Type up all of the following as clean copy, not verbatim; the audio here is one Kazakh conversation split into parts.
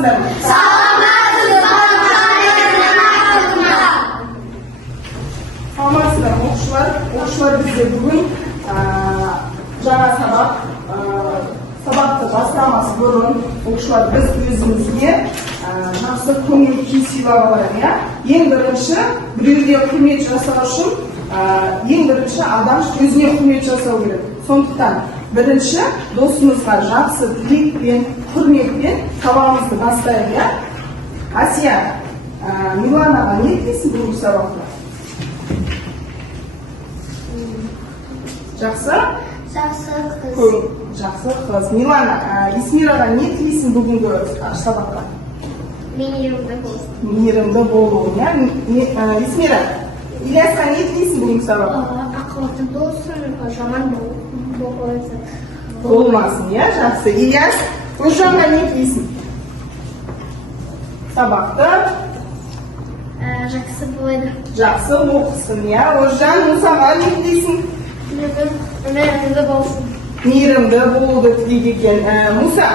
саламатсыздар ма? Саламатсыздар ма оқушылар бізде бүгін жаңа сабақты бастамас бұрын оқушылар біз өзімізге жақсы көңіл күй сыйлап алайық, иә? Ең бірінші біреуге құрмет жасау үшін ең бірінші адам өзіне құрмет жасау керек. Сондықтан бірінші досымызға жақсы тілекпен, құрметпен сабағымызды бастайық, иә? Асия, Миланаға не дейсің бүгінгі сабақта? Жақсы? Жақсы қыз. Жақсы қыз. Милана, Исмираға не тілейсің бүгінгі сабақта? Мейірімді болсын. Мейірімді болу, иә? Исмира, Ильясқа не тілейсің бүгінгі сабақта? Ақылды болсын, жаман болмасын, иә? Жақсы. Ильяс, Өзжанға не тілейсің? Сабақты? Жақсы болады. Жақсы оқысын, иә? Өзжан, Мұсаға не тілейсің? Мейірімді болсын. Мейірімді болуды тілейді екен. Мұса,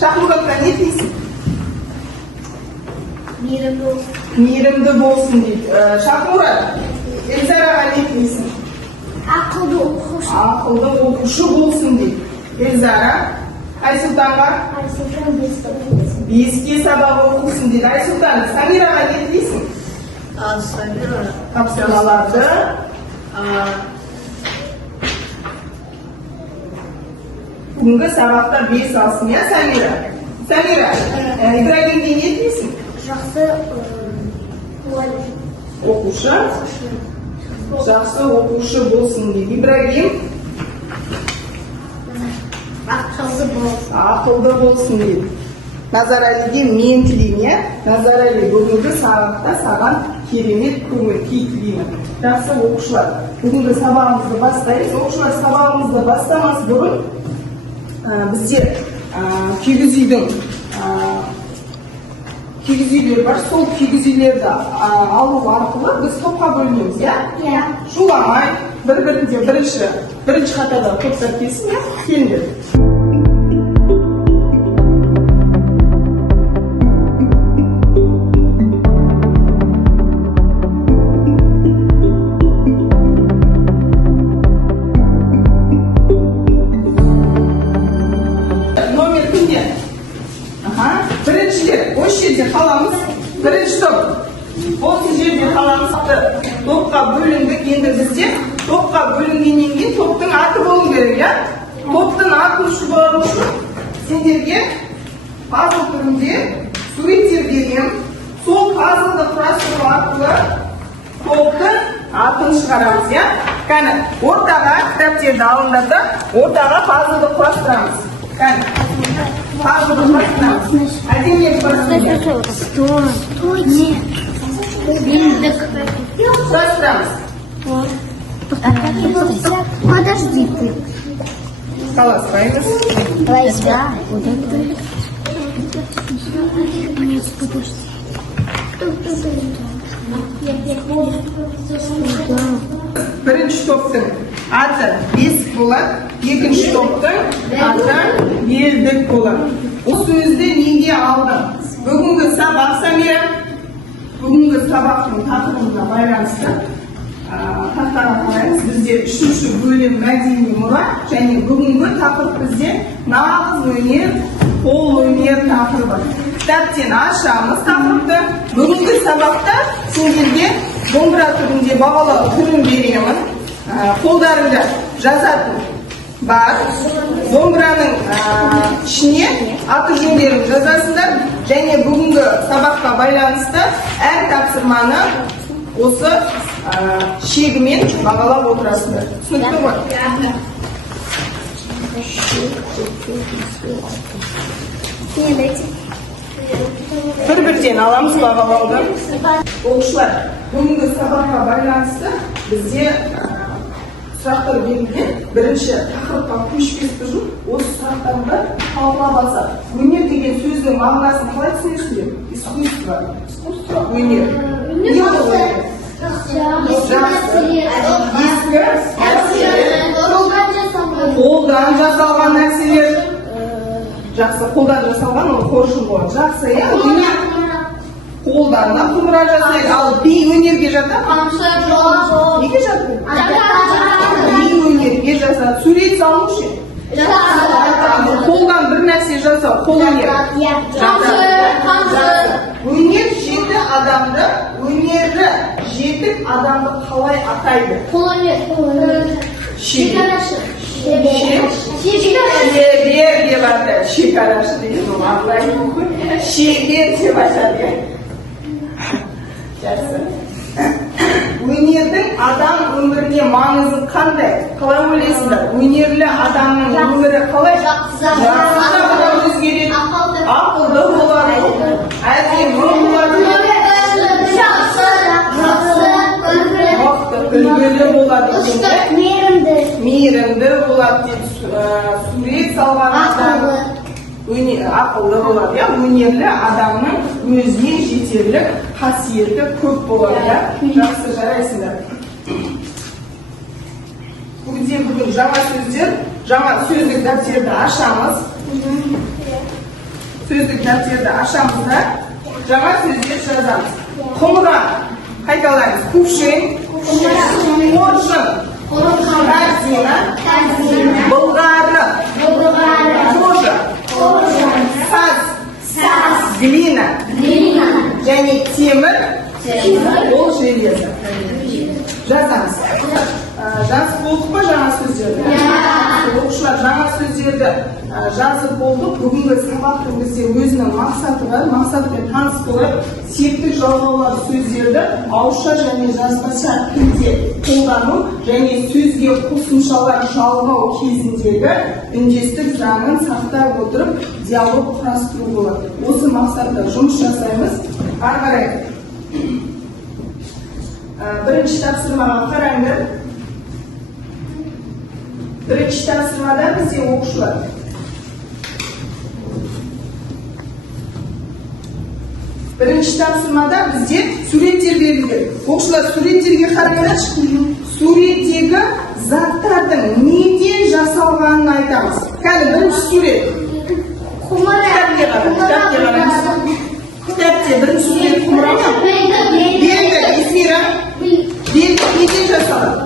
Шахмұратқа не тілейсің? Мейірімді болсын. Мейірімді болсын дейді. Шахмұрат, Эльзараға не тілейсің? Ақылды оқушы. Ақылды оқушы болсын дейді. Эльзара, Айсұлтанға? Айсұлтан 5-ке сабақ оқысын дейді. Айсұлтан, Самираға не тілейсің? Самира Тапсырмаларды бүгінгі сабақта 5 алсын, иә, Самира? Самира, Ибрагимге не тілейсің? жақсы Оқушы? Жақсы оқушы болсын дейді. Ибрагим? Ақылды болсын дейді. Назаралиге мен тілеймін, иә? Назарали, бүгінгі сабақта саған керемет көңіл күй тілеймін. Жақсы оқушылар, бүгінгі сабағымызды бастаймыз. Оқушылар, сабағымызды бастамас бұрын бізде кигіз үйлер бар. Сол кигіз үйлерді алу арқылы біз топқа бөлінеміз, иә? Шуламай, бір-бірінде бірінші қатарда топтар келсін, иә? Келіңдер. Номер кімде? Біріншілер, осы жерде қаламыз. Бірінші топ. Осы жерде қаламыз. Топқа бөліндік. Енді бізде топқа бөлінгеннен кейін топтың аты болу керек, иә? Топтың атын шығару үшін сендерге пазл түрінде суреттер беремін. Сол пазлды құрастыру арқылы топтың атын шығарамыз, иә? Кәні, ортаға кітаптерді алыңдар да, ортаға пазлды құрастырамыз. Кәні, пазлды құрастырамыз. Әдемі құрастырамыз. Құрастырамыз. Подожди ты. Таласпаймыз. Бірінші топтың аты бесік болады, екінші топтың аты белдік болады. Осы сөзді неге алдым? Бүгінгі сабақ, Самира, бүгінгі сабақтың тақырыбына байланысты тақтаға қараймыз. Бізде үшінші бөлім мәдени мұра және бүгінгі тақырып бізде нағыз өнер, қол өнер тақырыбы. Кітаптен ашамыз тақырыпты. Бүгінгі сабақта сендерге домбыра түрінде бағалау түрін беремін. Қолдарында жазатын бар. Домбыраның ішіне аты жөндерін жазасыңдар және бүгінгі сабаққа байланысты әр тапсырманы осы шегімен бағалап отырасыңдар. Түсінікті ғой? Бір-бірден аламыз бағалауды. Оқушылар, бүгінгі сабаққа байланысты бізде сұрақтар берілген. Бірінші тақырыпқа көшпес бұрын осы сұрақтарды талқылап алсақ. Өнер деген сөздің мағынасын қалай түсінесіңдер? Искусство. Өнер. Не ол өнер? Қолдан жасалған нәрселер. Жақсы, қолдан жасалған ол қоржын болады. Жақсы, иә? Қолдан да құмыра жасайды. Ал би өнерге жатады? Неге жатады? Би өнерге жасады. Сурет салу ше? Қолдан бір нәрсе жасау, қол өнер. Өнер жеті адамды, өнері жетік адамды қалай атайды? Шебер деп атайды. Шекарашы деген ол Абылай ғой. Шебер деп атады. Жақсы. Өнердің адам өміріне маңызы қандай? Қалай ойлайсыңдар? Өнерлі адамның өмірі қалай? Жақсы да өзгереді. Ақылды болады. Әдемі болады. Үлгілі болады. Мейірімді болады деп сурет салған адам ақылды болады. Өнерлі адамның өзіне жетерлік қасиеті көп болады. Жақсы, жарайсыңдар. Бүгін жаңа сөздер, жаңа сөздік дәптерді ашамыз. Сөздік дәптерді ашамыз да жаңа сөздер жазамыз. Құмыра, қайталаймыз. Кувшин, қоржын, корзина, былғары, саз, глина, және темір, ол железо. Жазамыз. Жазып болдық па жаңа сөздерді? Оқушылар жаңа сөздерді жазып болдық. Бүгінгі сабақтың бізде өзінің мақсаты бар. Мақсатпен таныс болып, септік жалғаулар сөздерді ауызша және жазбаша тілде қолдану және сөзге қосымшалар жалғау кезіндегі үндестік заңын сақтай отырып диалог құрастыру болады. Осы мақсатта жұмыс жасаймыз. Ары қарай бірінші тапсырмаға қараңдар. Бірінші тапсырмада бізде оқушылар бірінші тапсырмада бізде суреттер берілген. Оқушылар суреттерге қараңдаршы. Суреттегі заттардың неден жасалғанын айтамыз. Кәні бірінші сурет. Кітапке қараңыз. Кітапте бірінші сурет құмыра ма? Белгі, Есмира. Белгі неден жасалады?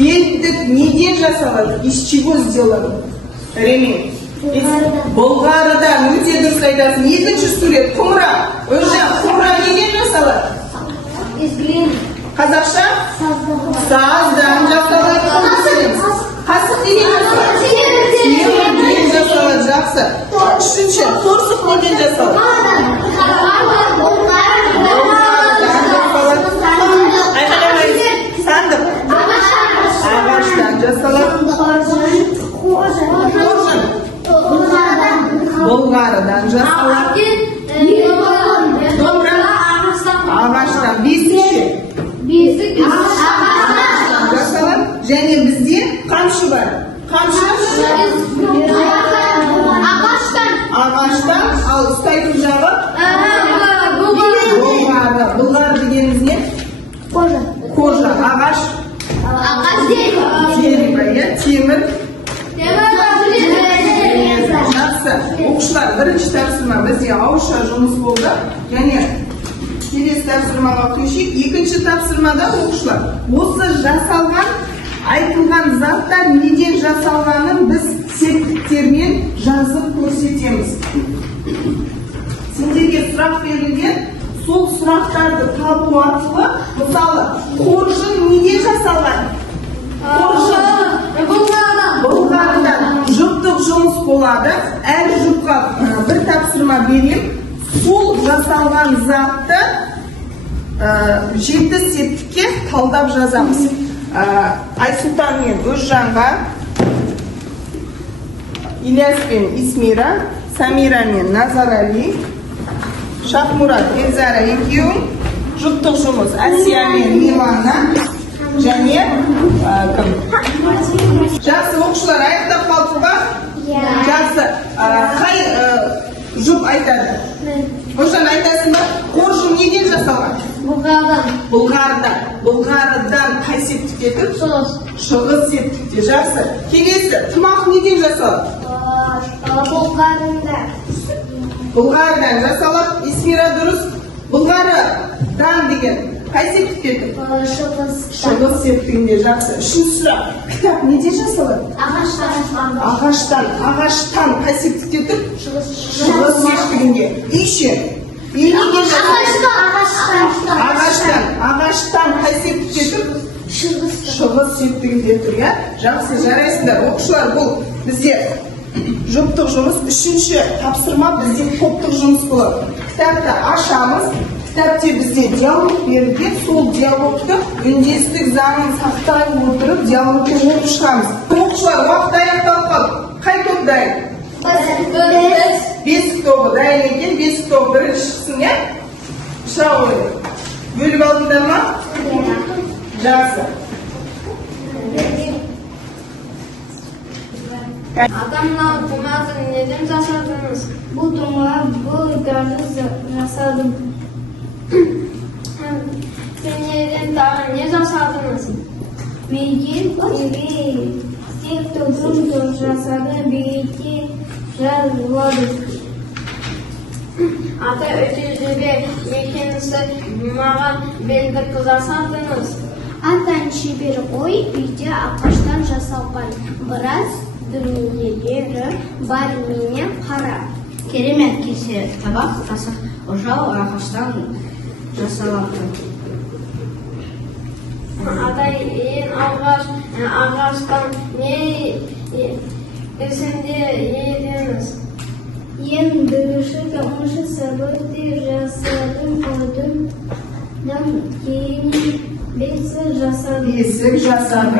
Белдік неден жасалады? Из чего сделаны? Ремень. Болгарыдан өте дұрыс айтасың. Екінші сурет құмыра. Өзжан, құмыра неден жасалады? Қазақша? Саздан жасалады. Қасық неден жасалады? Темірден жасалады. Жақсы. Үшінші, торсық неден жасалады? Сандық. Ағаштан жасалады. Болгарыдан жасалады. Ағаштан. Бесінші жасалады. Және бізде қамшы бар. Қамшы ағаштан, ал ұстайтын жағы болғары. Болғары дегеніміз не? Кожа. Ағаш темір. Жақсы. Оқушылар, бірінші тапсырма бізде ауызша жұмыс болды. Және келесі тапсырмаға көшейік. Екінші тапсырмада оқушылар осы жасалған, айтылған заттар неден жасалғанын біз септіктермен жазып көрсетеміз. Сендерге сұрақ берілген, сол сұрақтарды табу арқылы, мысалы, қоржын неден жасалған? Болғарыдан жұптық жұмыс болады. Әр жұпқа бір тапсырма берем. Сол жасалған затты жеті септікке талдап жазамыз. Айсұлтан мен Өзжанға, Ильяс пен Исмира, Самира мен Назарали, Шахмурат, Эльзара екеуің, жұптық жұмыс Асия мен Милана және кім? Жақсы, оқушылар аяқтап қалды ба? Жақсы. Қай жұп айтады? Өзжан айтасың ба? Қоржын неден жасалған? Бұлғарыдан қай септікте тұр? Шығыс. Шығыс септікте. Жақсы. Келесі, тымақ неден жасалады? Бұлғарыдан жасалады. Исмира дұрыс. Бұлғарыдан деген қай септікте тұр? Шығыс септігінде. Жақсы. Үшінші сұрақ. Кітап неден жасалады? Ағаштан қай септікте тұр? Шығыс септігінде. Үйше. Ағаштан қай септікте тұр? Шығыс септігінде тұр, иә? Жақсы, жарайсыңдар. Оқушылар, бұл бізде жұптық жұмыс. Үшінші тапсырма бізде топтық жұмыс болады. Кітапты ашамыз. Кітапте бізде диалог берілді. Сол диалогты үндестік заңын сақтай отырып, диалогты оқып шығамыз. Оқушылар, уақыт аяқталып қалды. Қай топ дайын? Бесік тобы дайын екен. Бесік тобы бірінші шықсын, иә? Шырақ ойын. Бөліп алдыңдар ма? Жақсы. Адамlar dumazı neden жасадыңыз? Bu dumla bu gazı жасадым. Neden daha ne жасадыңыз? Bilgi сектордың жасады билеті жазылады. Ата өтежебе екенісі маған белдік жасадыңыз. Атан шебер ой үйде ағаштан жасалған біраз дүниелері бар міне қара. Керемет, кесе табақ, қасық, ожау ағаштан жасалады. Ата ең алғаш ағаштан не есінде едіңіз? Ең бірінші тамашы сәбірді жасадым қойдым. Кейін бесік жасадым. Бесік жасадым.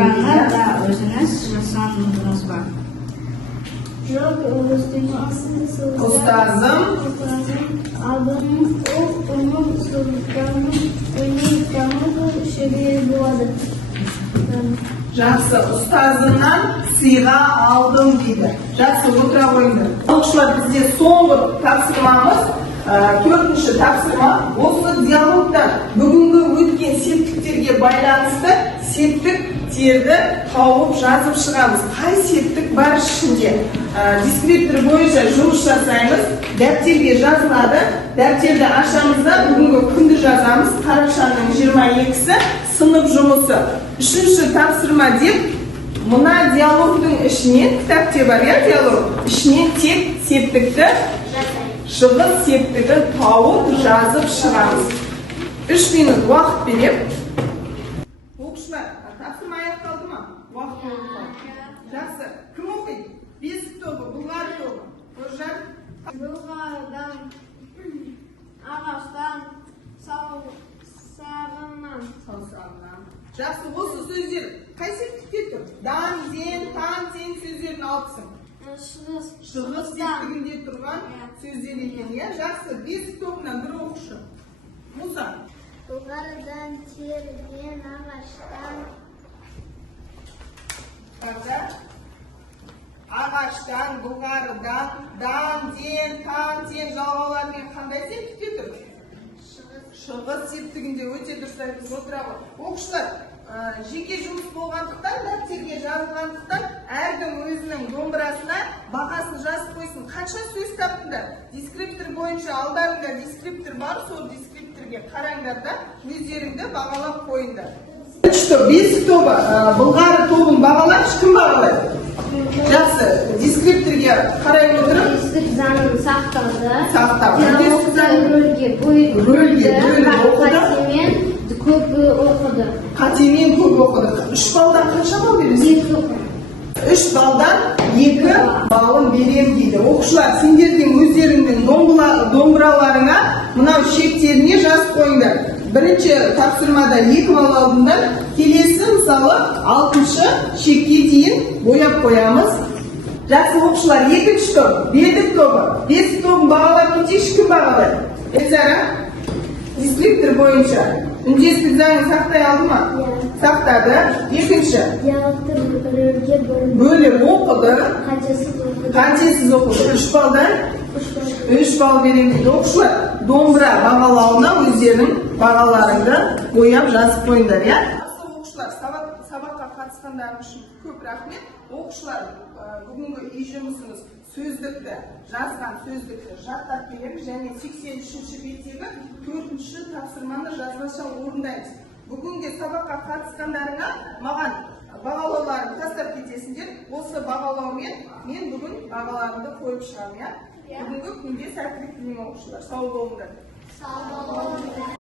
Да, өзіңіз жасадыңыз ба? Жоқ, Ұстазым. Адымым ол оның сұлтаным өней тамағы шебер болады. Жақсы, ұстазымнан сыйға алдым дейді. Жақсы, отыра қойыңдар. Оқушылар, бізде соңғы тапсырмамыз, төртінші тапсырма. Осы диалогтан бүгінгі өткен септіктерге байланысты септіктерді тауып жазып шығамыз. Қай септік бар ішінде? Дискриптор бойынша жұмыс жасаймыз. Дәптерге жазылады. Дәптерді ашамыз да бүгінгі күнді жазамыз. Қарашаның 22-сі сынып жұмысы. Үшінші тапсырма деп, мына диалогтың ішінен, кітапте бар, я диалог, ішінен тек септікті, шығыс септігі тауып жазып шығамыз. 3 минут уақыт берем. Оқушылар, тапсырма аяқталды ма? Уақыт болды. Жақсы. Кім оқиды? Бесік тобы, Бұлғар тобы. Нұржан? Бұлғардан, ағаштан, сағынан. Жақсы, осы сөздер қай септікте тұр? Дан, ден, тан, тен сөздерін алыпсың. Шығыс септігінде тұрған сөздер екен, иә? Жақсы, бесік тобынан бір оқушы. Мұса. Бұлғарыдан терген ағаштан. Ағаштан, бұлғарыдан, дан, ден, тан, тен жалғаулармен қандай септікте тұр? Шығыс септігінде өте дұрыс айтып отыра ғой. Оқушылар, жеке жұмыс болғандықтан, дәптерге жазылғандықтан, әркім өзінің домбырасына бағасын жазып қойсын. Қанша сөз таптыңдар? Дискриптор бойынша алдарыңда дискриптор бар, сол дискрипторге қараңдар да, өздеріңді бағалап қойыңдар. Бесік тобы, Бұлғары тобын бағалап, кім бағалайды? Жақсы, дискрипторге қарай отырып, Үндестік заңын сақтады. Диалогтан рөлге бөліп оқыды. Қатемен көп оқыды. 3 балдан қанша бал бересің? 3 балдан 2 балын берем дейді. Оқушылар, сендердің өздеріңнің домбыраларыңа мынау шектеріне жазып қойыңдар. Бірінші тапсырмада 2 бал алдыңдар. Келесі мысалы 6-шы шекке дейін бояп қоямыз. Жақсы, оқушылар, екінші топ, бесік тобы. Бесік тобын бағалап кетейікші, кім бағалайды? Эльзара, дискриптор бойынша үндестік заңын сақтай алды ма? Сақтады. Екінші. Диалогты рөлге Бөліп оқыды. қаншасыз оқыды. Қаншасыз оқыды? 3 балдан? 3 балл беремін дейді оқушылар. Домбыра бағалауына өздерінің бағаларыңды бояп жазып қойыңдар, иә? Оқушылар, сабаққа қатысқандарың үшін көп рахмет. Оқушылар, бүгінгі үй жұмысыңыз сөздікті, жазған сөздікті жаттап келеміз және 83-ші беттегі 4-ші тапсырманы жазбаша орындаймыз. Бүгінгі сабаққа қатысқандарыңа маған бағалауларын тастап кетесіңдер. Осы бағалаумен мен бүгін бағаларымды қойып шығамын, иә? Бүгінгі күнге сәттілік тілеймін оқушылар. Сау болыңдар.